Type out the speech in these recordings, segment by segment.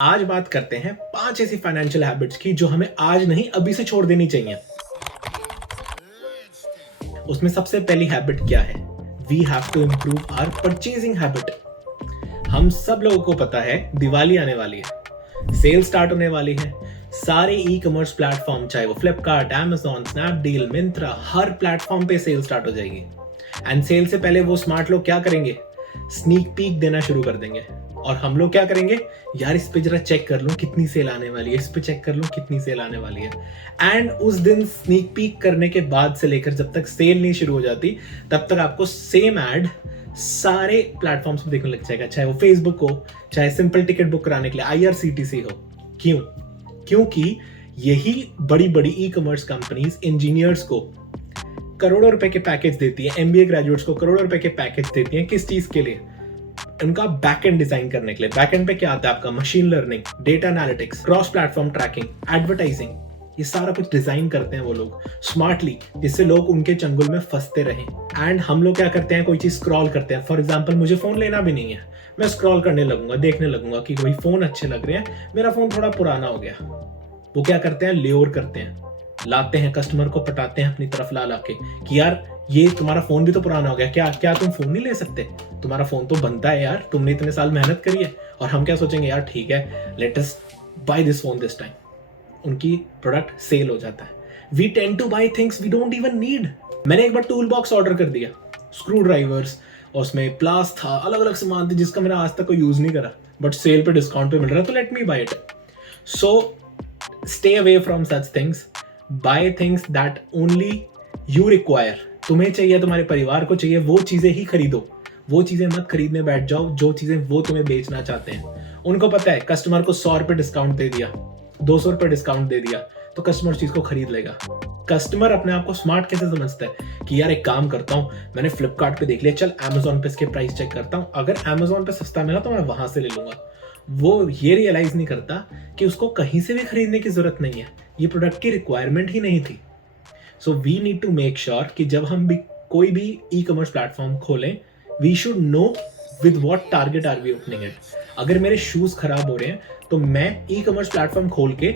आज बात करते हैं 5 ऐसी फाइनेंशियल हैबिट्स की जो हमें आज नहीं अभी से छोड़ देनी चाहिए। उसमें सबसे पहली हैबिट क्या है? We have to improve our purchasing habit. हम सब लोगों को पता है दिवाली आने वाली है, सेल स्टार्ट होने वाली है। सारे ई कॉमर्स प्लेटफॉर्म, चाहे वो फ्लिपकार्ट, अमेजॉन, स्नैपडील, मिंत्रा, हर प्लेटफॉर्म पे सेल स्टार्ट हो जाएगी। एंड सेल से पहले वो स्मार्ट लोग क्या करेंगे? स्नीक पीक देना शुरू कर देंगे। और हम लोग क्या करेंगे? यार इस पे जरा चेक कर लूं कितनी सेल आने वाली है, इस पे चेक कर लूं कितनी सेल आने वाली है। एंड उस दिन स्नीक पीक करने के बाद से लेकर जब तक सेल नहीं शुरू हो जाती तब तक आपको सेम एड सारे प्लेटफॉर्म्स पे देखने लग जाएगा, चाहे वो फेसबुक हो, चाहे सिंपल टिकट बुक कराने के लिए IRCTC हो। क्यों? क्योंकि यही बड़ी बड़ी ई कॉमर्स कंपनीज इंजीनियर्स को करोड़ों रुपए के पैकेज देती है, MBA ग्रेजुएट्स को करोड़ों रुपए के पैकेज देती है। किस चीज के लिए? उनका बैकएंड डिजाइन करने के लिए। बैकएंड पे क्या आता है आपका? Machine learning, data analytics, cross platform tracking, advertising. ये सारा कुछ डिजाइन करते हैं वो लोग स्मार्टली, जिससे लोग उनके चंगुल में फंसते रहें। एंड हम लोग क्या करते हैं? कोई चीज स्क्रॉल करते हैं। फॉर एग्जाम्पल, मुझे फोन लेना भी नहीं है, मैं स्क्रॉल करने लगूंगा, देखने लगूंगा कि कोई फोन अच्छे लग रहे हैं, मेरा फोन थोड़ा पुराना हो गया। वो क्या करते हैं? लेओर करते हैं, लाते हैं, कस्टमर को पटाते हैं अपनी तरफ ला के कि यार ये तुम्हारा फोन भी तो पुराना हो गया, क्या तुम फोन नहीं ले सकते? तुम्हारा फोन तो बनता है यार, तुमने इतने साल मेहनत करी है। और हम क्या सोचेंगे? यार ठीक है, let us buy this phone this time. उनकी प्रोडक्ट सेल हो जाता है। We tend to buy things we don't even need. मैंने एक बार टूल बॉक्स ऑर्डर कर दिया, स्क्रू ड्राइवर्स और उसमें प्लास था, अलग अलग सामान थे जिसका मैंने आज तक कोई यूज नहीं करा, बट सेल पे डिस्काउंट पे मिल रहा है तो let me buy it. So stay away from such things, buy things that only you require. तुम्हें चाहिए, तुम्हारे परिवार को चाहिए, वो चीजें ही खरीदो। वो चीजें मत खरीदने बैठ जाओ जो चीजें वो तुम्हें बेचना चाहते हैं। उनको पता है कस्टमर को 100 रुपए डिस्काउंट दे दिया, 200 रुपए डिस्काउंट दे दिया तो कस्टमर चीज को खरीद लेगा। कस्टमर अपने आप को स्मार्ट कैसे समझता है कि यार एक काम करता हूं, मैंने फ्लिपकार्ट पे देख लिया, चल अमेजोन पे इसके प्राइस चेक करता हूं, अगर अमेजोन पे सस्ता मिला तो मैं वहां से ले लूंगा। वो ये रियलाइज नहीं करता कि उसको कहीं से भी खरीदने की जरूरत नहीं है, ये प्रोडक्ट की रिक्वायरमेंट ही नहीं थी। So we need to make sure कि जब हम भी कोई भी ई कॉमर्स प्लेटफॉर्म खोलें, we should know with what target are we opening it. अगर मेरे शूज खराब हो रहे हैं तो मैं ई कॉमर्स प्लेटफॉर्म खोल के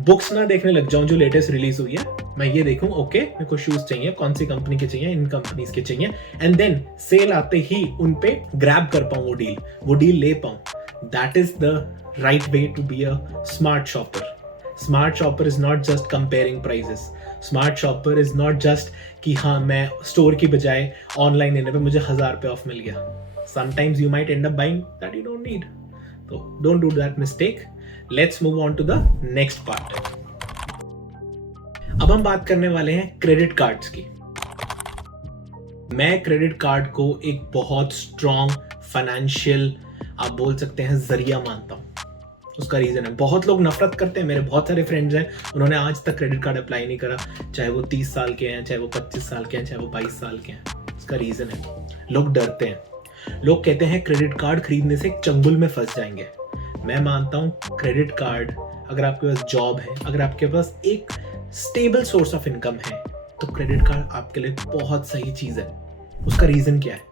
बुक्स ना देखने लग जाऊं जो लेटेस्ट रिलीज हुई है। मैं ये देखूं, ओके मेरे को शूज चाहिए, कौन सी कंपनी के चाहिए, इन कंपनीज के चाहिए, एंड देन सेल आते ही उन पे ग्रैब कर पाऊं, वो डील ले पाऊं। That is the right way to be a smart shopper. Smart shopper is not just comparing prices. Smart shopper is not just कि हाँ मैं स्टोर की बजाय ऑनलाइन लेने पे मुझे 1000 रुपए ऑफ मिल गया। Sometimes you might end up buying that you don't need. तो don't do that mistake. Let's move on to the next part. अब हम बात करने वाले हैं क्रेडिट कार्ड्स की। मैं क्रेडिट कार्ड को एक बहुत स्ट्रॉन्ग फाइनेंशियल, आप बोल सकते हैं, जरिया मानता हूं। उसका रीजन है, बहुत लोग नफरत करते हैं। मेरे बहुत सारे फ्रेंड्स हैं, उन्होंने आज तक क्रेडिट कार्ड अप्लाई नहीं करा, चाहे वो 30 साल के हैं, चाहे वो 25 साल के हैं, चाहे वो 22 साल के हैं। उसका रीजन है, लोग डरते हैं। लोग कहते हैं क्रेडिट कार्ड खरीदने से चंगुल में फंस जाएंगे। मैं मानता हूं क्रेडिट कार्ड, अगर आपके पास जॉब है, अगर आपके पास एक स्टेबल सोर्स ऑफ इनकम है, तो क्रेडिट कार्ड आपके लिए बहुत सही चीज है। उसका रीजन क्या है?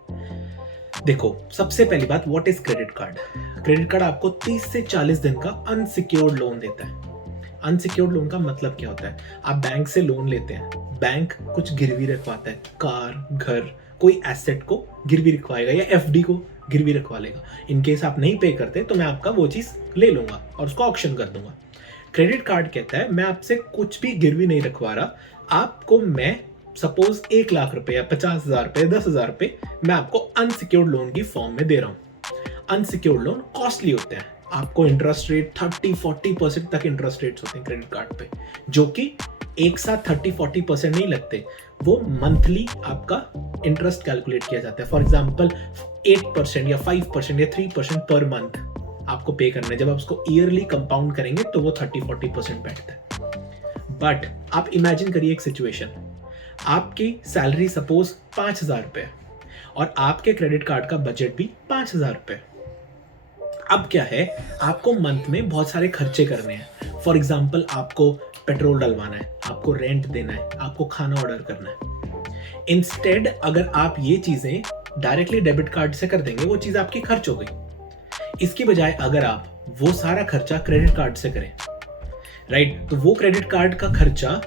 देखो, सबसे पहली बात, what is credit card? Credit card आपको 30 से 40 दिन का अनसिक्योर्ड लोन देता है। अनसिक्योर्ड लोन का मतलब क्या होता है? आप बैंक से लोन लेते हैं, बैंक कुछ गिरवी रखवाता है, कार, घर, कोई एसेट को गिरवी रखवाएगा या FD को गिरवी रखवा लेगा। इन केस आप नहीं पे करते तो मैं आपका वो चीज ले लूंगा और उसको ऑक्शन कर दूंगा। क्रेडिट कार्ड कहता है मैं आपसे कुछ भी गिरवी नहीं रखवा रहा, आपको मैं सपोज 1 लाख रुपए या 50,000 रुपए, 10,000 रुपए मैं आपको अनसिक्योर्ड लोन की फॉर्म में दे रहा हूं। अनसिक्योर्ड लोन कॉस्टली होते हैं, आपको इंटरेस्ट रेट 30-40% तक इंटरेस्ट रेट्स होते हैं क्रेडिट कार्ड पे, जो कि एक साथ 30-40% नहीं लगते, वो मंथली आपका इंटरेस्ट कैलकुलेट किया जाता है। फॉर एग्जाम्पल 8% या 5% या 3% पर मंथ आपको पे करना है। जब आप उसको ईयरली कंपाउंड करेंगे तो वो 30-40% बैठता है। बट आप इमेजिन करिए एक सिचुएशन, आपकी सैलरी सपोज 5,000 रुपए और आपके क्रेडिट कार्ड का बजट भी 5,000 रुपए। अब क्या है, आपको मंथ में बहुत सारे खर्चे करने हैं। फॉर एग्जाम्पल आपको पेट्रोल डलवाना है, आपको रेंट देना है, आपको खाना ऑर्डर करना है। इंस्टेड अगर आप ये चीजें डायरेक्टली डेबिट कार्ड से कर देंगे, वो चीज आपकी खर्च हो गई। इसकी बजाय अगर आप वो सारा खर्चा क्रेडिट कार्ड से करें, राइट, तो वो क्रेडिट कार्ड का खर्चा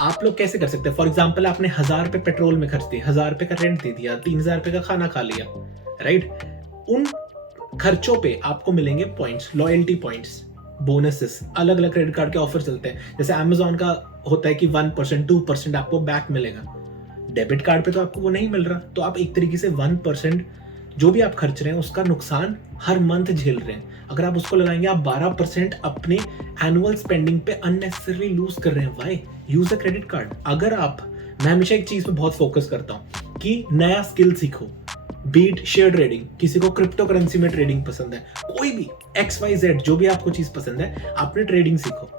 आप लोग कैसे कर सकते हैं? फॉर एग्जाम्पल आपने 1,000 रुपए पेट्रोल में खर्च दिए, 1,000 रुपए का रेंट दे दिया, 3,000 रुपए का खाना खा लिया, राइट, उन खर्चों पे आपको मिलेंगे पॉइंट्स, लॉयल्टी पॉइंट्स, बोनसेस। अलग अलग क्रेडिट कार्ड के ऑफर चलते हैं, जैसे अमेजोन का होता है कि 1%, 2% आपको बैक मिलेगा। डेबिट कार्ड पे तो आपको वो नहीं मिल रहा, तो आप एक तरीके से 1% जो भी आप खर्च रहे हैं उसका नुकसान हर मंथ झेल रहे हैं। अगर आप उसको लगाएंगे, आप 12% अपने एनुअल स्पेंडिंग पे अननेसेसरली लूज कर रहे हैं। Why? Use a credit card. अगर आप, मैं हमेशा एक चीज पे बहुत फोकस करता हूँ कि नया स्किल सीखो, बीट शेयर ट्रेडिंग, किसी को क्रिप्टो करेंसी में ट्रेडिंग पसंद है, कोई भी XYZ जो भी आपको चीज पसंद है, आपने ट्रेडिंग सीखो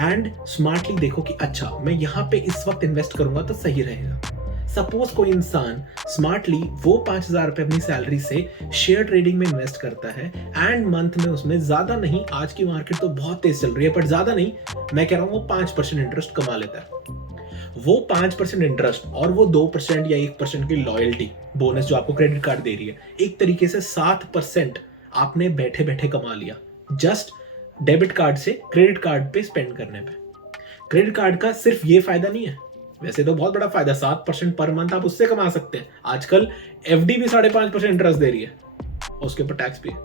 एंड स्मार्टली देखो कि अच्छा मैं यहाँ पे इस वक्त इन्वेस्ट करूंगा तो सही रहेगा। सपोज कोई इंसान स्मार्टली वो 5,000 रुपए अपनी सैलरी से शेयर ट्रेडिंग में इन्वेस्ट करता है एंड मंथ में उसमें ज्यादा नहीं, आज की मार्केट तो बहुत तेज चल रही है पर ज्यादा नहीं, मैं कह रहा हूँ वो 5% इंटरेस्ट कमा लेता है। वो 5% इंटरेस्ट और वो 2% या 1% की लॉयल्टी बोनस जो आपको क्रेडिट कार्ड दे रही है, एक तरीके से 7% आपने बैठे बैठे कमा लिया जस्ट डेबिट कार्ड से क्रेडिट कार्ड पे स्पेंड करने पे। क्रेडिट कार्ड का सिर्फ ये फायदा नहीं है, वैसे तो बहुत बड़ा फायदा, 7% पर मंथ आप उससे कमा सकते हैं। आजकल FD भी 5.5% इंटरेस्ट दे रही है, उसके ऊपर टैक्स भी है।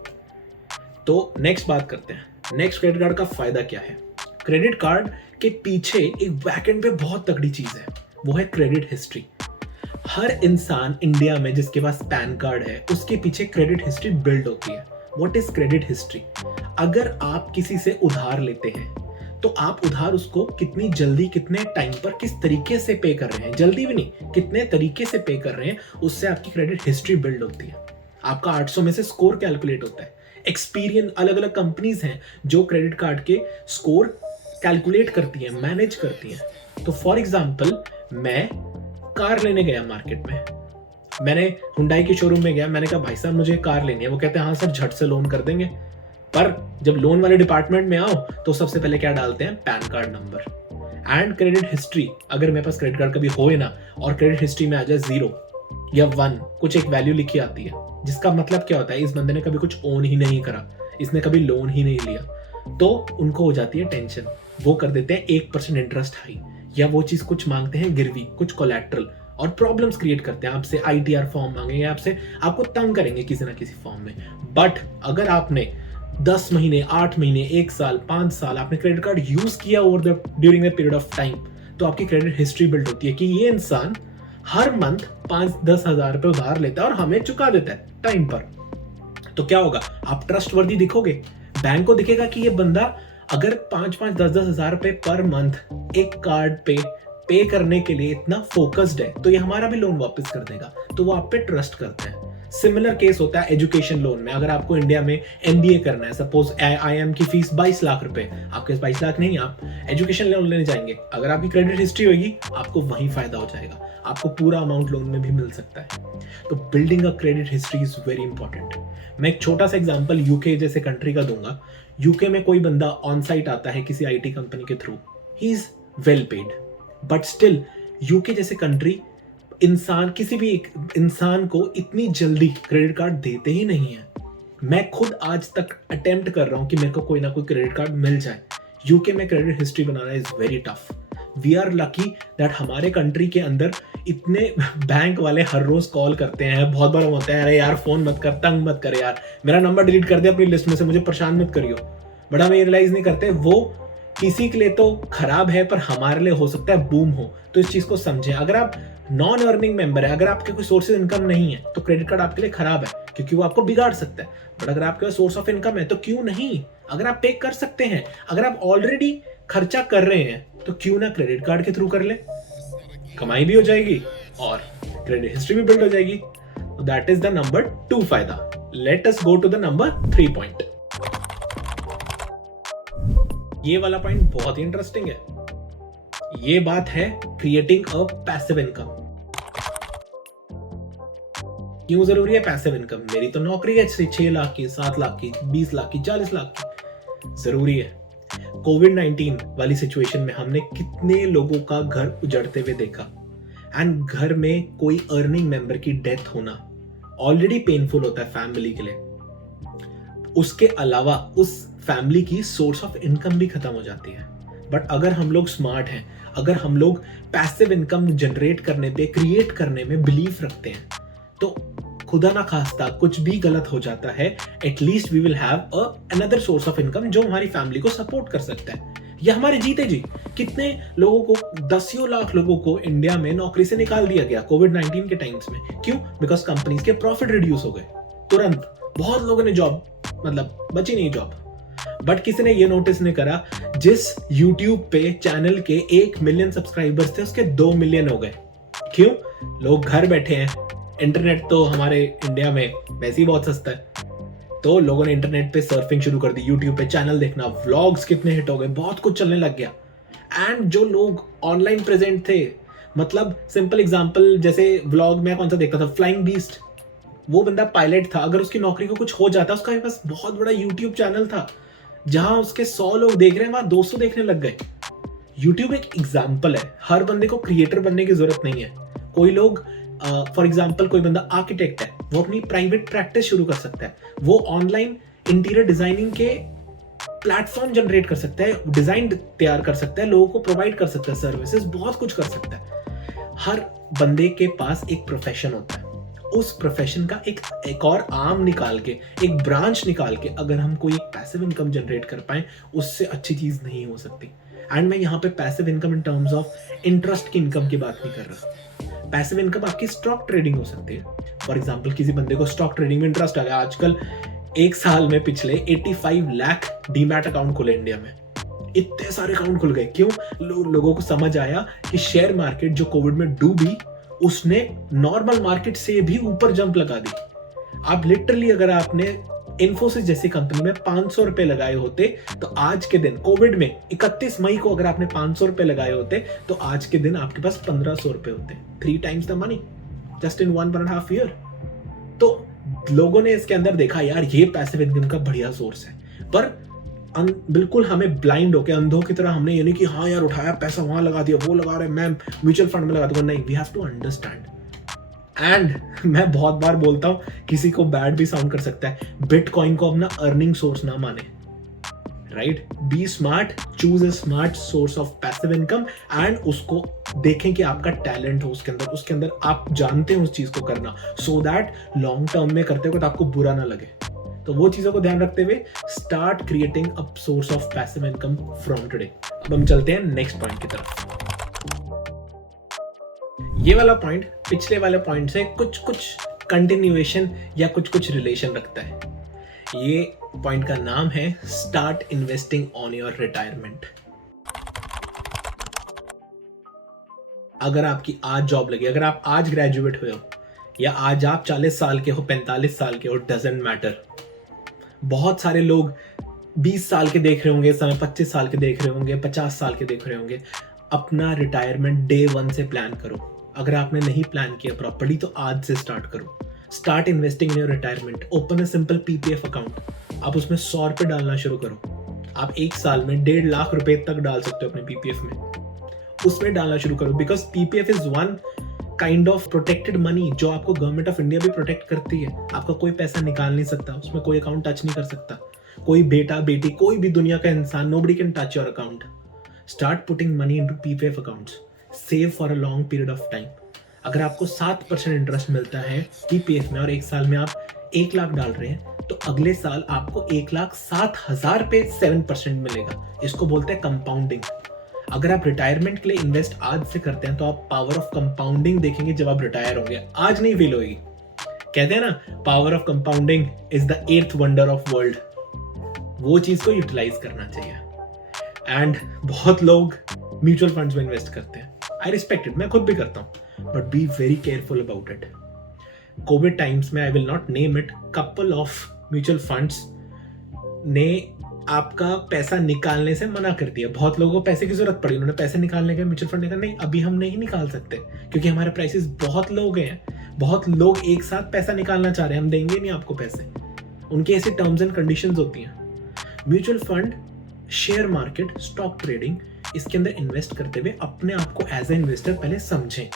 तो नेक्स्ट बात करते हैं, नेक्स्ट क्रेडिट कार्ड का फायदा क्या है। क्रेडिट कार्ड के पीछे एक बैकएंड पे बहुत तगड़ी चीज है, वो है क्रेडिट हिस्ट्री। हर इंसान इंडिया में जिसके पास पैन कार्ड है उसके पीछे क्रेडिट हिस्ट्री बिल्ड होती है। What is credit history? अगर आप किसी से उधार लेते हैं तो आप उधार उसको कितनी जल्दी, कितने टाइम पर, किस तरीके से पे कर रहे हैं, जल्दी भी नहीं, कितने तरीके से पे कर रहे हैं, उससे आपकी क्रेडिट हिस्ट्री बिल्ड होती है। आपका 800 में से स्कोर कैलकुलेट होता है। एक्सपीरियंस, अलग अलग कंपनीज हैं जो क्रेडिट कार्ड के स्कोर कैलकुलेट करती है, मैनेज करती है। तो फॉर एग्जाम्पल मैं कार लेने गया मार्केट में, मैंने हुंडई के शोरूम में गया, मैंने कहा भाई साहब मुझे कार लेनी है। वो कहते हैं हाँ सर झट से लोन कर देंगे। पर जब लोन वाले डिपार्टमेंट में आओ तो सबसे पहले क्या डालते हैं? Pan card number and credit history. अगर मेरे पास क्रेडिट कार्ड कभी होए ना और क्रेडिट हिस्ट्री में आ जाए 0 या 1, कुछ एक वैल्यू लिखी आती है, जिसका मतलब क्या होता है, इस बंदे ने कभी कुछ ओन ही नहीं करा, इसने कभी लोन ही नहीं लिया, तो उनको हो जाती है टेंशन। वो कर देते हैं 1% इंटरेस्ट हाई, या वो चीज कुछ मांगते हैं गिरवी, कुछ कोलैटरल, और प्रॉब्लम्स क्रिएट करते हैं। आपसे ITR फॉर्म मांगेंगे, आपको तंग करेंगे किसी ना किसी फॉर्म में। बट अगर आपने 10 महीने, 8 महीने, 1 साल, 5 साल आपने क्रेडिट कार्ड यूज किया during the period of time, तो आपकी क्रेडिट हिस्ट्री बिल्ड होती है कि ये इंसान हर मंथ 5-10 हजार रुपए उधार लेता है और हमें चुका देता है टाइम पर। तो क्या होगा? आप ट्रस्टवर्दी दिखोगे, बैंक को दिखेगा कि ये बंदा अगर 5-5, 10-10 हजार रुपए पर मंथ एक कार्ड पे करने के लिए इतना फोकस्ड है, तो ये हमारा भी लोन वापस कर देगा, तो वो आप पे ट्रस्ट करते हैं। सिमिलर केस होता है एजुकेशन लोन में। अगर आपको इंडिया में MBA करना है, सपोज IIM की फीस 22 लाख रुपए, आपके पास 22 लाख नहीं, आप एजुकेशन लोन लेने जाएंगे, अगर आपकी क्रेडिट हिस्ट्री होगी आपको वहीं फायदा हो जाएगा, आपको पूरा अमाउंट लोन में भी मिल सकता है। तो building a credit history is very important. मैं एक छोटा सा एग्जांपल UK जैसे कंट्री का दूंगा। UK में कोई बंदा ऑन साइट आता है किसी IT कंपनी के through, he is well paid, but still UK जैसे कंट्री किसी भी एक इंसान को इतनी जल्दी क्रेडिट कार्ड देते ही नहीं है। मैं खुद आज तक अटेम्प्ट कर रहा हूं कि मेरे को कोई ना कोई क्रेडिट कार्ड मिल जाए। UK में क्रेडिट हिस्ट्री बनाना is very tough. We are lucky that हमारे कंट्री के अंदर इतने बैंक वाले हर रोज कॉल करते हैं, बहुत बार होता है अरे यार फोन मत कर, तंग मत कर यार, मेरा नंबर डिलीट कर दे अपनी लिस्ट में से, मुझे परेशान मत करियो। बट हम ये रियलाइज नहीं करते वो किसी के लिए तो खराब है पर हमारे लिए हो सकता है बूम हो। तो इस चीज को समझें। अगर आप नॉन अर्निंग मेंबर है, अगर आपके कोई सोर्सेज इनकम नहीं है, तो क्रेडिट कार्ड आपके लिए खराब है क्योंकि वो आपको बिगाड़ सकता है। बट अगर आपके पास सोर्स ऑफ इनकम है तो क्यों नहीं? अगर आप पे कर सकते हैं, अगर आप ऑलरेडी खर्चा कर रहे हैं, तो क्यों ना क्रेडिट कार्ड के थ्रू कर ले, कमाई भी हो जाएगी और क्रेडिट हिस्ट्री भी बिल्ड हो जाएगी। दैट इज द नंबर 2 फायदा। Let us go to the number 3 point. ये वाला पॉइंट बहुत ही इंटरेस्टिंग है। ये बात है क्रिएटिंग अ पैसिव इनकम। क्यों जरूरी है पैसिव इनकम? मेरी तो नौकरी है 6 लाख की, 7 लाख की, 20 लाख की, 40 लाख की। जरूरी है। कोविड-19 वाली सिचुएशन में हमने कितने लोगों का घर उजड़ते हुए देखा, एंड घर में कोई अर्निंग मेंबर की डेथ होना ऑलरेडी पेनफुल होता है फैमिली के लिए। उसके अलावा उस फैमिली की सोर्स ऑफ इनकम भी खत्म हो जाती है। बट अगर हम लोग स्मार्ट हैं, अगर हम लोग पैसिव इनकम जनरेट करने पे, क्रिएट करने में बिलीव रखते हैं, तो खुदा ना खास्ता कुछ भी गलत हो जाता है, at least we will have another source of income जो हमारी फैमिली को सपोर्ट कर सकता है। या हमारे जीते जी कितने लोगों को, दसियों लाख लोगों को इंडिया में नौकरी से निकाल दिया गया कोविड-19 के टाइम्स में। क्यों? बिकॉज कंपनीज के प्रॉफिट रिड्यूस हो गए तुरंत। बहुत लोगों ने जॉब, मतलब बची नहीं जॉब। बट किसी ने ये नोटिस नहीं करा, जिस YouTube पे चैनल के 1 मिलियन सब्सक्राइबर्स थे उसके 2 मिलियन हो गए। क्यों? लोग घर बैठे हैं, इंटरनेट तो हमारे इंडिया में वैसे ही बहुत सस्ता है, तो लोगों ने इंटरनेट पे सर्फिंग शुरू कर दी, YouTube पे चैनल देखना, व्लॉग्स कितने हिट हो गए, बहुत कुछ चलने लग गया। एंड जो लोग ऑनलाइन प्रेजेंट थे, मतलब सिंपल एग्जांपल, जैसे व्लॉग में कौन सा देखता था, फ्लाइंग बीस्ट, वो बंदा पायलट था, अगर उसकी नौकरी को कुछ हो जाता, उसका पास बहुत बड़ा YouTube चैनल था, जहां उसके 100 लोग देख रहे हैं, वहां 200 देखने लग गए। YouTube एक एग्जाम्पल है, हर बंदे को क्रिएटर बनने की जरूरत नहीं है। कोई लोग फॉर एग्जाम्पल कोई बंदा आर्किटेक्ट है, वो अपनी प्राइवेट प्रैक्टिस शुरू कर सकता है, वो ऑनलाइन इंटीरियर डिजाइनिंग के प्लेटफॉर्म जनरेट कर सकता है, डिजाइन तैयार कर सकता है, लोगों को प्रोवाइड कर सकता है सर्विसेज, बहुत कुछ कर सकता है। हर बंदे के पास एक प्रोफेशन होता है, उस प्रोफेशन का एक और आर्म निकाल के, एक ब्रांच निकाल के अगर हम कोई एक पैसिव इनकम जनरेट कर पाए, उससे अच्छी चीज नहीं हो सकती। एंड मैं यहाँ पे passive income in terms of interest की इनकम की बात नहीं कर रहा। पैसिव इनकम आपकी स्टॉक ट्रेडिंग हो सकती है। फॉर एग्जांपल किसी बंदे को स्टॉक ट्रेडिंग में इंटरेस्ट आ गया, आजकल एक साल में पिछले 85 लाख डीमैट अकाउंट खुले इंडिया में, इतने सारे अकाउंट खुल गए। क्यों? लोगों को समझ आया कि शेयर मार्केट जो कोविड में डूबी, उसने नॉर्मल मार्केट से भी ऊपर जंप लगा दी। आप लिटरली अगर आपने इन्फोसिस जैसी कंपनी में 500 रुपए लगाए होते, तो आज के दिन कोविड में 31 मई को अगर आपने 500 रुपए लगाए होते, तो आज के दिन आपके पास 1500 रुपए होते। 3 times the money just in 1.5 year। तो लोगों ने इसके अंदर देखा, यार ये पैसिव इनकम का बढ़िया सोर्स है। पर बिल्कुल हमें ब्लाइंड होके, अंधों की तरह हमने ये नहीं कि हाँ यार उठाया पैसा वहां लगा दिया, वो लगा रहे, मैं म्यूचुअल फंड में लगा दूंगा। नहीं, we have to understand. And मैं बहुत बार बोलता हूं, किसी को बैड भी साउंड कर सकता है, बिटकॉइन को अपना अर्निंग सोर्स ना माने, right? Be smart, choose a smart source of passive income, and उसको देखें कि आपका टैलेंट हो उसके अंदर आप जानते हैं उस चीज को करना, सो दैट लॉन्ग टर्म में करते वक्त आपको बुरा ना लगे। तो वो चीजों को ध्यान रखते हुए start creating a source of passive income from today. अब हम चलते हैं नेक्स्ट पॉइंट की तरफ। ये वाला पॉइंट पिछले वाले पॉइंट से कुछ कंटिन्यूएशन या कुछ रिलेशन रखता है। ये पॉइंट का नाम है start investing on your retirement. अगर आपकी आज जॉब लगी, अगर आप आज ग्रेजुएट हुए हो, या आज आप 40 साल के हो, 45 साल के हो, डजंट मैटर। बहुत सारे लोग 20 साल के देख रहे होंगे, समय 25 साल के देख रहे होंगे, 50 साल के देख रहे होंगे। अपना रिटायरमेंट डे 1 से प्लान करो। अगर आपने नहीं प्लान किया प्रॉपर्ली, तो आज से स्टार्ट करो। Start investing in your retirement. Open a simple PPF account. आप उसमें 100 रुपए डालना शुरू करो। आप एक साल में 1.5 लाख रुपए तक डाल सकते हो अपने पीपीएफ में। उसमें डालना शुरू करो, because PPF is one kind of protected money, जो आपको गवर्नमेंट ऑफ इंडिया भी प्रोटेक्ट करती है। आपका कोई पैसा निकाल नहीं सकता, उसमें कोई अकाउंट टच नहीं कर सकता। कोई बेटा बेटी, कोई भी दुनिया का इंसान, nobody can touch your account. Start putting money into PPF accounts. Save for a long period of time. अगर आपको 7% इंटरेस्ट मिलता है पीपीएफ में, और एक साल में आप 1 लाख डाल रहे हैं, तो अगले साल आपको 1,07,000 पे 7% मिलेगा। इसको बोलते हैं कंपाउंडिंग। अगर आप रिटायरमेंट के लिए इन्वेस्ट आज से करते हैं, तो आप पावर ऑफ कंपाउंडिंग देखेंगे जब आप रिटायर होंगे। आज नहीं फील होगी। कहते हैं ना, power of compounding is the 8th wonder of world. वो चीज को यूटिलाइज करना चाहिए। एंड बहुत लोग म्यूचुअल फंड्स में इन्वेस्ट करते हैं। आई रिस्पेक्ट इट, मैं खुद भी करता हूँ, but be very careful about it. Covid times में, I will not name it, couple of mutual funds ने आपका पैसा निकालने से मना कर दिया। बहुत लोगों को पैसे की जरूरत पड़ी, उन्होंने पैसे निकालने के, म्यूचुअल फंड ने कहा नहीं, अभी हम नहीं निकाल सकते क्योंकि हमारे प्राइसेस बहुत लो गए हैं। बहुत लोग एक साथ पैसा निकालना चाह रहे हैं, हम देंगे नहीं आपको पैसे। उनके ऐसे टर्म्स एंड कंडीशंस होती हैं। Mutual fund, share market, stock trading, इसके अंदर इन्वेस्ट करते हुए अपने आप को एज ए इन्वेस्टर पहले समझें।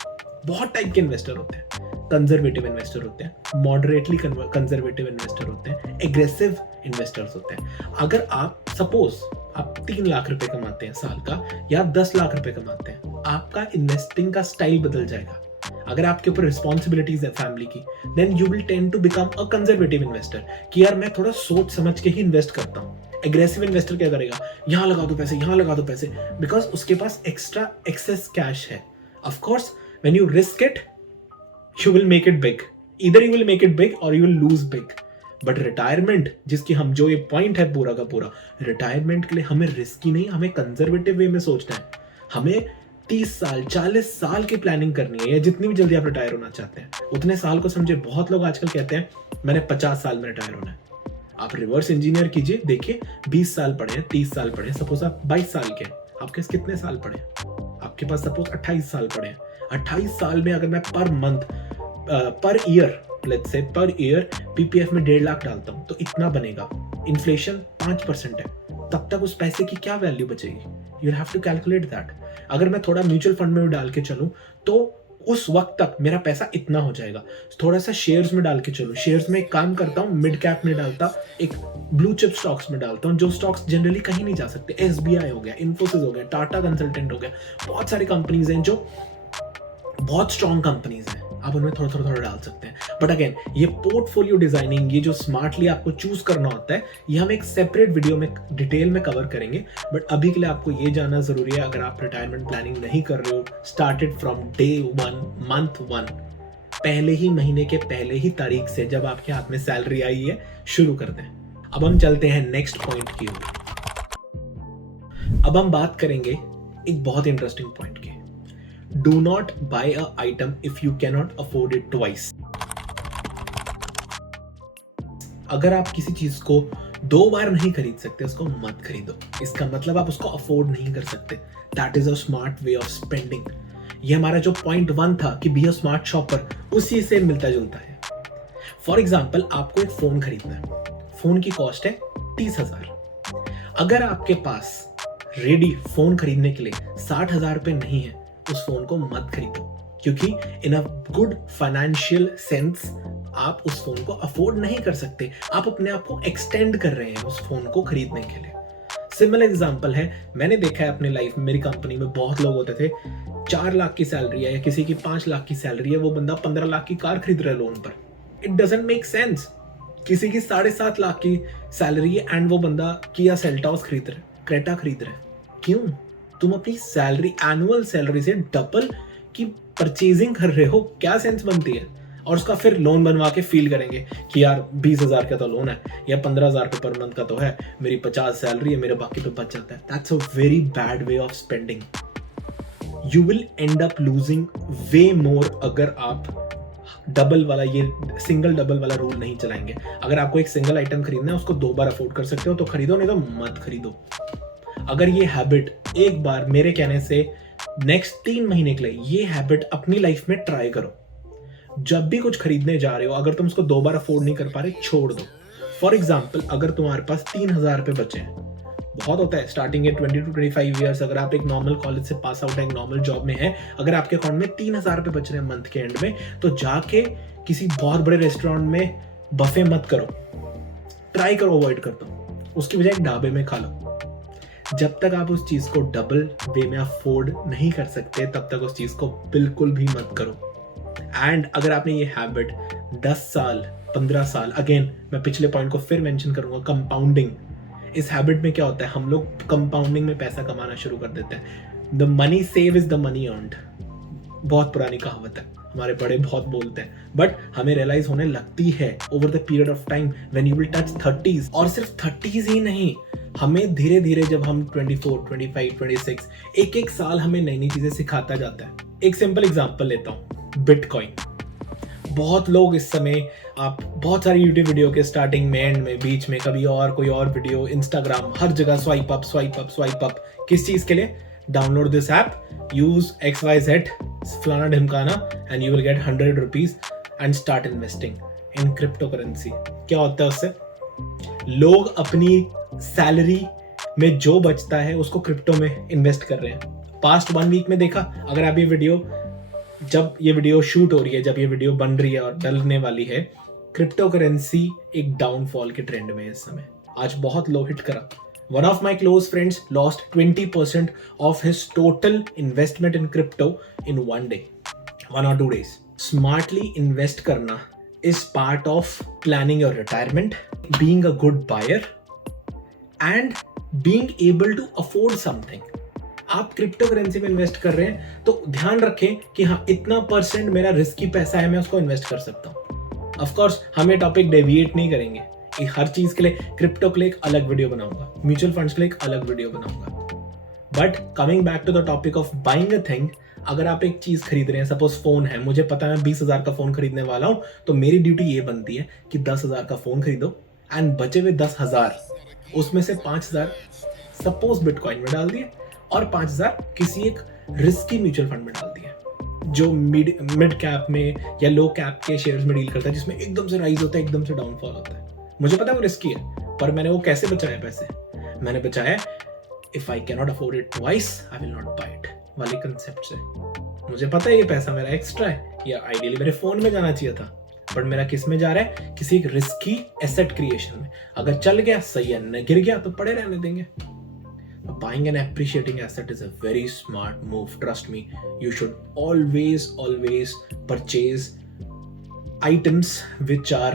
बहुत टाइप के इन्वेस्टर होते हैं। कंजर्वेटिव इन्वेस्टर होते हैं, मॉडरेटली कंजर्वेटिव इन्वेस्टर होते हैं, एग्रेसिव इन्वेस्टर्स होते हैं। अगर आप सपोज आप 3 लाख रुपए कमाते हैं साल का या 10 लाख रुपए कमाते हैं, आपका इन्वेस्टिंग का स्टाइल बदल जाएगा। अगर आपके ऊपर रिस्पॉन्सिबिलिटीज है फैमिली की, then you will tend to become a conservative investor कि यार मैं थोड़ा सोच समझ के ही इन्वेस्ट करता हूँ। एग्रेसिव इन्वेस्टर क्या करेगा, यहाँ लगा दो पैसे, यहाँ लगा दो पैसे, बिकॉज उसके पास एक्स्ट्रा एक्सेस कैश है। Of course when you risk it you will make it big. Either you will make it big or you will lose big. But retirement, जिसकी हम जो ये पॉइंट है पूरा का पूरा, रिटायरमेंट के लिए हमें रिस्की नहीं, हमें कंजर्वेटिव वे में सोचना है। हमें 30 साल 40 साल की प्लानिंग करनी है, या जितनी भी जल्दी आप रिटायर होना चाहते हैं उतने साल को समझे। बहुत लोग आजकल कहते हैं मैंने 50 साल में रिटायर होना है। आप रिवर्स इंजीनियर कीजिए, देखिए 20 साल पड़े हैं, 30 साल पड़े हैं, सपोज आप 22 साल के, आपके पास कितने साल पड़े हैं? आपके पास सपोज 28 साल पड़े हैं। 28 साल में अगर मैं per month per year let's say per year PPF में 1.5 लाख डालता हूं तो इतना बनेगा। इन्फ्लेशन 5% है, तब तक उस पैसे की क्या वैल्यू बचेगी? You have to calculate that. अगर मैं थोड़ा म्यूचुअल फंड में डाल के चलूं तो उस वक्त तक मेरा पैसा इतना हो जाएगा। थोड़ा सा शेयर्स में डाल के चलूं, शेयर्स में एक काम करता हूं, मिड कैप में डालता, एक ब्लू चिप स्टॉक्स में डालता हूं, जो स्टॉक्स जनरली कहीं नहीं जा सकते। एसबीआई हो गया, इन्फोसिस हो गया, टाटा कंसल्टेंट हो गया, बहुत सारी कंपनीज हैं जो बहुत स्ट्रॉन्ग कंपनीज हैं, आप उनमें थोड़ा थोड़ा डाल सकते हैं। बट अगेन ये पोर्टफोलियो डिजाइनिंग, ये जो स्मार्टली आपको चूज करना होता है, ये हम एक सेपरेट वीडियो में डिटेल में कवर करेंगे। बट अभी के लिए आपको ये जानना जरूरी है, अगर आप रिटायरमेंट प्लानिंग नहीं कर रहे हो, स्टार्टेड फ्रॉम डे 1 मंथ 1, पहले ही महीने के पहले ही तारीख से जब आपके हाथ में सैलरी आई है, शुरू कर दें। अब हम चलते हैं नेक्स्ट पॉइंट की ओर। अब हम बात करेंगे एक बहुत इंटरेस्टिंग पॉइंट की। Do not buy a item if you cannot afford it twice. अगर आप किसी चीज को 2 बार नहीं खरीद सकते, उसको मत खरीदो। इसका मतलब आप उसको अफोर्ड नहीं कर सकते। That is a smart way of spending. ये हमारा जो पॉइंट 1 था कि be a smart shopper, उसी से मिलता जुलता है। फॉर एग्जाम्पल आपको एक फोन खरीदना है, फोन की कॉस्ट है 30,000। अगर आपके पास रेडी फोन खरीदने के लिए 60,000 रुपए नहीं है, उस फोन को मत खरीदो, क्योंकि इन अ गुड फाइनेंशियल सेंस आप उस फोन को अफोर्ड नहीं कर सकते। आप अपने आप को एक्सटेंड कर रहे हैं उस फोन को खरीदने के लिए। सिमिलर एग्जांपल है, मैंने देखा है अपने लाइफ में, मेरी कंपनी में बहुत लोग होते थे, 4 लाख की सैलरी है या किसी की 5 लाख की सैलरी है, वो बंदा 15 लाख की कार खरीद रहा है लोन पर। It doesn't make sense. किसी की 7.5 लाख की सैलरी है एंड वो बंदा किया सेल्टॉस खरीद रहा है, क्रेटा खरीद रहा है। क्यों? तुम अपनी सैलरी, एनुअल सैलरी से डबल की परचेजिंग कर रहे हो, क्या सेंस बनती है? और उसका फिर लोन बनवा के फील करेंगे कि यार 20,000 का तो लोन है या 15,000 रुपये पर मंथ का तो है, मेरी 50 सैलरी है, मेरे बाकी तो बच जाता है। That's a very bad way of spending. You will end up losing way more अगर आप डबल वाला, ये सिंगल डबल वाला रूल नहीं चलाएंगे। अगर आपको एक सिंगल आइटम खरीदना है, उसको 2 बार अफोर्ड कर सकते हो तो खरीदो, नहीं तो मत खरीदो। अगर ये हैबिट एक बार, मेरे कहने से नेक्स्ट 3 महीने के लिए ये हैबिट अपनी लाइफ में ट्राई करो। जब भी कुछ खरीदने जा रहे हो, अगर तुम उसको 2 बार अफोर्ड नहीं कर पा रहे, छोड़ दो। फॉर एग्जाम्पल, अगर तुम्हारे पास 3,000 रुपये बचे हैं, बहुत होता है स्टार्टिंग है 20 to 25 ईयर्स, अगर आप एक नॉर्मल कॉलेज से पास आउट है, एक नॉर्मल जॉब में है, अगर आपके अकाउंट में 3,000 रुपये बच रहे हैं मंथ के एंड में, तो जाके किसी बहुत बड़े रेस्टोरेंट में बफे मत करो, ट्राई करो, अवॉइड करता हूँ। उसकी बजाय एक ढाबे में खा लो। जब तक आप उस चीज को डबल वे में अफोर्ड नहीं कर सकते, तब तक उस चीज को बिल्कुल भी मत करो। एंड अगर आपने ये हैबिट 10 साल 15 साल, अगेन मैं पिछले पॉइंट को फिर मेंशन करूंगा, कंपाउंडिंग। इस हैबिट में क्या होता है, हम लोग कंपाउंडिंग में पैसा कमाना शुरू कर देते हैं। The money save is the money earned, बहुत पुरानी कहावत है, हमारे बड़े बहुत बोलते हैं, बट हमें रियलाइज होने लगती है over the period of time when you will touch 30s। और सिर्फ 30s ही नहीं, हमें धीरे धीरे जब हम 24, 25, 26, एक साल हमें नई नई चीजें सिखाता जाता है। एक सिंपल एग्जांपल लेता हूँ, बिटकॉइन। बहुत लोग इस समय, आप बहुत सारी यूट्यूब वीडियो के स्टार्टिंग में, एंड में, बीच में, कभी और कोई और वीडियो, इंस्टाग्राम, हर जगह swipe up swipe up swipe up. किस चीज के लिए? Download this app, use XYZ फलाना ढिमकाना and you will get 100 rupees and start investing in crypto currency. क्या होता है उससे? लोग अपनी सैलरी में जो बचता है उसको क्रिप्टो में इन्वेस्ट कर रहे हैं। पास्ट 1 वीक में देखा, अगर आप ये वीडियो जब ये वीडियो शूट हो रही है, जब ये वीडियो बन रही है और डलने वाली है, क्रिप्टो करेंसी एक डाउनफॉल के ट्रेंड में है इस समय। आज बहुत लो हिट करा। One of my close friends lost 20% of his total investment in crypto in 1 day, 1 or 2 days. Smartly invest करना is part of planning your retirement, being a good buyer, and being able to afford something. आप crypto currency में invest कर रहे हैं तो ध्यान रखें कि हाँ इतना परसेंट मेरा रिस्की पैसा है, मैं उसको इन्वेस्ट कर सकता हूँ। ऑफ कोर्स हम ये टॉपिक डेविएट नहीं करेंगे, हर चीज के लिए, क्रिप्टो के लिए एक अलग वीडियो बनाऊंगा, म्यूचुअल फंड्स के लिए एक अलग वीडियो बनाऊंगा। But coming back to the topic of buying a thing, अगर आप एक चीज खरीद रहे हैं, सपोज फोन है, मुझे पता है मैं 20,000 का फोन खरीदने वाला हूं, तो मेरी ड्यूटी ये बनती है कि 10,000 का फोन खरीदो एंड बचे हुए 10,000 उसमें से 5,000 सपोज बिटकॉइन में डाल दिए और 5,000 किसी एक रिस्की म्यूचुअल फंड में डाल दिए जो मिड कैप में या लो कैप के शेयर्स में डील करता है, जिसमें एकदम से राइज होता है, एकदम से डाउनफॉल होता है। मुझे पता है वो रिस्की है, पर मैंने वो कैसे बचाया पैसे? मैंने बचाया if I can not afford it twice I will not buy it वाले कंसेप्ट से। मुझे पता है ये पैसा मेरा एक्स्ट्रा है, या आइडियली मेरे फोन में जाना चाहिए था, बट मेरा किस में जा रहा है? किसी एक रिस्की एसेट क्रिएशन में। अगर चल गया सही है, न गिर गया तो पड़े रहने देंगे। Buying an appreciating asset is a very smart move. Trust me, you should always purchase items which are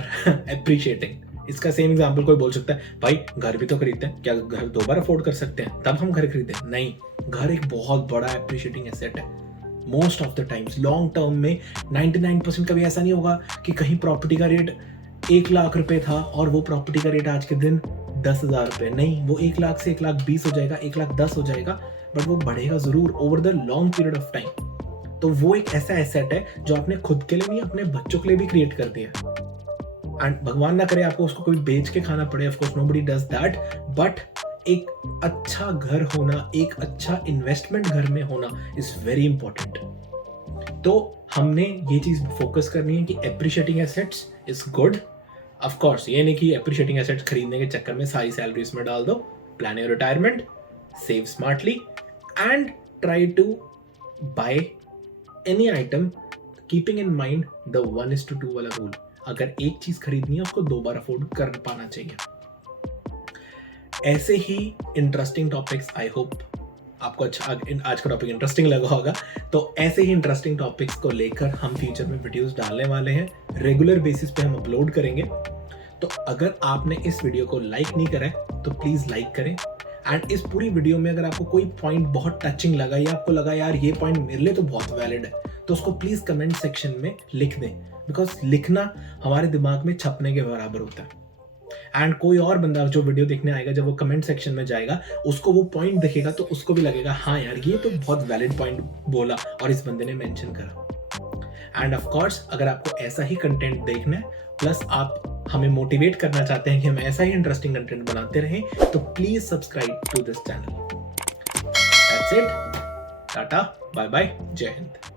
appreciating. इसका सेम एग्जांपल कोई बोल सकता है, भाई घर भी तो खरीदते हैं, क्या घर 2 बार अफोर्ड कर सकते हैं तब हम घर खरीदे? नहीं, घर एक बहुत बड़ा एप्रिशिएटिंग एसेट है। Most of the times long term में 99% कभी ऐसा नहीं होगा कि कहीं प्रॉपर्टी का रेट 1 लाख रुपए था और वो प्रॉपर्टी का रेट आज के दिन 10,000 रुपए। नहीं, वो 1 लाख से 1,20,000 हो जाएगा, 1,10,000 हो जाएगा, बट वो बढ़ेगा जरूर over the long period of time. तो वो एक ऐसा एसेट है जो आपने खुद के लिए नहीं, अपने बच्चों के लिए भी क्रिएट कर दिया। एंड भगवान ना करे आपको उसको कोई बेच के खाना पड़े, of course nobody does that, but एक अच्छा घर होना, एक अच्छा इन्वेस्टमेंट घर में होना इज वेरी इंपॉर्टेंट। तो हमने ये चीज फोकस करनी है कि appreciating assets is good. Of course ये नहीं कि एप्रिशिएटिंग एसेट्स खरीदने के चक्कर में सारी सैलरी इसमें डाल दो। Plan your retirement, save smartly and try to buy any item keeping in mind the 1:2 वाला रूल। अगर एक चीज खरीदनी है उसको 2 बार अफोर्ड कर पाना चाहिए। ऐसे ही इंटरेस्टिंग टॉपिक्स, आई होप आपको अच्छा आज का टॉपिक इंटरेस्टिंग लगा होगा। तो ऐसे ही इंटरेस्टिंग टॉपिक्स को लेकर हम फ्यूचर में वीडियोस डालने वाले हैं, रेगुलर बेसिस पे हम अपलोड करेंगे। तो अगर आपने इस वीडियो को लाइक नहीं करा है तो प्लीज लाइक करें। एंड इस पूरी वीडियो में अगर आपको कोई पॉइंट बहुत टचिंग लगा या आपको लगा यार ये पॉइंट मेरे लिए तो बहुत वैलिड है, तो उसको प्लीज कमेंट सेक्शन में लिख दें, बिकॉज लिखना हमारे दिमाग में छपने के बराबर होता है। एंड कोई और बंदा जो वीडियो देखने आएगा, जब वो कमेंट सेक्शन में जाएगा, उसको वो पॉइंट दिखेगा तो उसको भी लगेगा हाँ यार ये तो बहुत वैलिड पॉइंट बोला और इस बंदे ने मेंशन करा। एंड ऑफ कोर्स अगर आपको ऐसा ही कंटेंट देखना है, प्लस आप हमें मोटिवेट करना चाहते हैं कि हम ऐसा ही इंटरेस्टिंग कंटेंट बनाते रहें, तो please subscribe to this channel. That's it, tata, bye bye, जय हिंद।